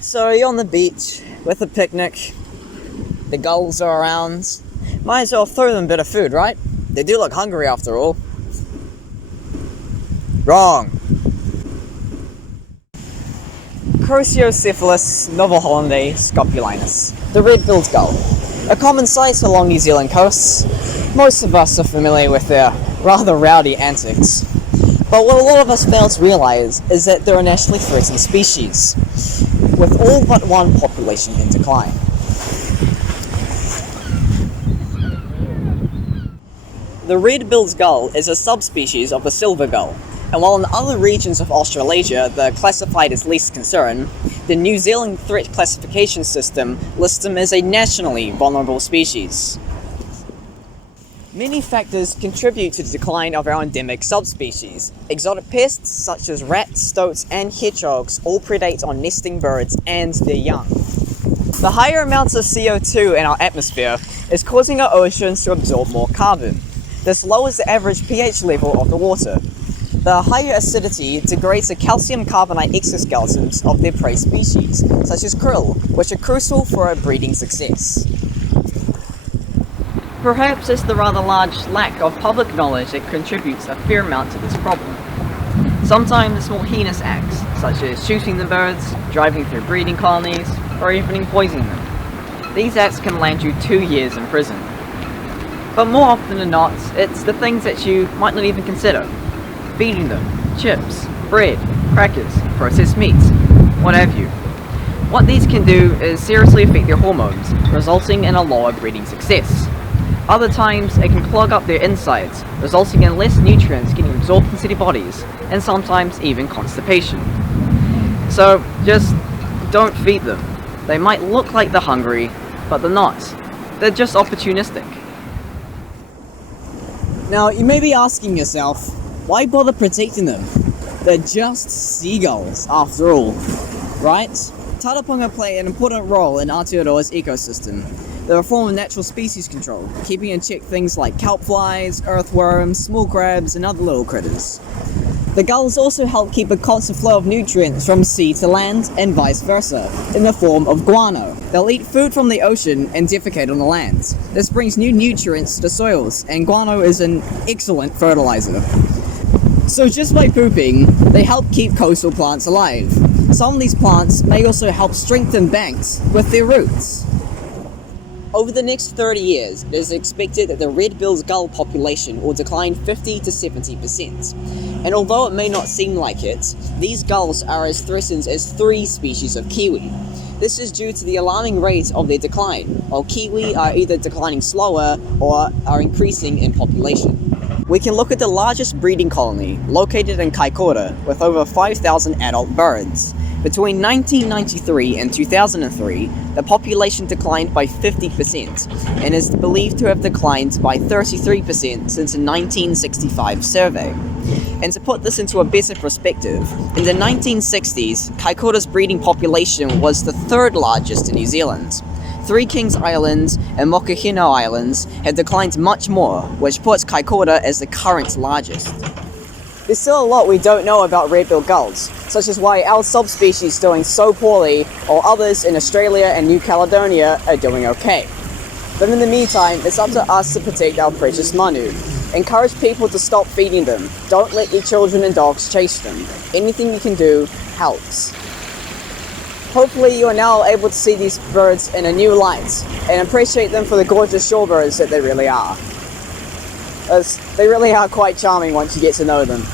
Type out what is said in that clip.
So you're on the beach with a picnic, the gulls are around, might as well throw them a bit of food, right? They do look hungry after all. Wrong. Crociocephalus novohollandae scopulinus, the red-billed gull. A common sight along New Zealand coasts. Most of us are familiar with their rather rowdy antics. But what a lot of us fail to realise is that they're a nationally threatened species, with all but one population in decline. The red-billed gull is a subspecies of the silver gull, and while in other regions of Australasia they're classified as least concern, the New Zealand Threat Classification System lists them as a nationally vulnerable species. Many factors contribute to the decline of our endemic subspecies. Exotic pests such as rats, stoats, and hedgehogs all predate on nesting birds and their young. The higher amounts of CO2 in our atmosphere is causing our oceans to absorb more carbon. This lowers the average pH level of the water. The higher acidity degrades the calcium carbonate exoskeletons of their prey species, such as krill, which are crucial for our breeding success. Perhaps it's the rather large lack of public knowledge that contributes a fair amount to this problem. Sometimes more heinous acts, such as shooting the birds, driving through breeding colonies, or even poisoning them. These acts can land you 2 years in prison. But more often than not, it's the things that you might not even consider. Feeding them chips, bread, crackers, processed meats, what have you. What these can do is seriously affect their hormones, resulting in a lower breeding success. Other times, it can clog up their insides, resulting in less nutrients getting absorbed into their bodies, and sometimes even constipation. So, just don't feed them. They might look like they're hungry, but they're not. They're just opportunistic. Now, you may be asking yourself, why bother protecting them? They're just seagulls, after all, right? Tarāpunga play an important role in Aotearoa's ecosystem. They're a form of natural species control, keeping in check things like kelp flies, earthworms, small crabs, and other little critters. The gulls also help keep a constant flow of nutrients from sea to land, and vice versa, in the form of guano. They'll eat food from the ocean and defecate on the land. This brings new nutrients to the soils, and guano is an excellent fertilizer. So just by pooping, they help keep coastal plants alive. Some of these plants may also help strengthen banks with their roots. Over the next 30 years, it is expected that the red-billed gull population will decline 50 to 70%. And although it may not seem like it, these gulls are as threatened as 3 species of kiwi. This is due to the alarming rate of their decline, while kiwi are either declining slower or are increasing in population. We can look at the largest breeding colony, located in Kaikoura, with over 5,000 adult birds. Between 1993 and 2003, the population declined by 50% and is believed to have declined by 33% since a 1965 survey. And to put this into a better perspective, in the 1960s, Kaikoura's breeding population was the 3rd largest in New Zealand. Three Kings Island and Mokuhina Islands had declined much more, which puts Kaikoura as the current largest. There's still a lot we don't know about red-billed gulls, such as why our subspecies is doing so poorly, while others in Australia and New Caledonia are doing okay. But in the meantime, it's up to us to protect our precious manu. Encourage people to stop feeding them. Don't let your children and dogs chase them. Anything you can do helps. Hopefully you are now able to see these birds in a new light, and appreciate them for the gorgeous shorebirds that they really are. As they really are quite charming once you get to know them.